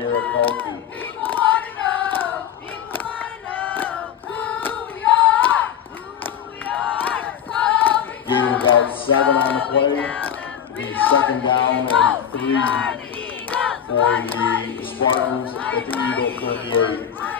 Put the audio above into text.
Garrett Colby. People want to know who we are, who we are. So Gain about 7 on the play. The second down and 3 for the Spartans at the Eagle 38.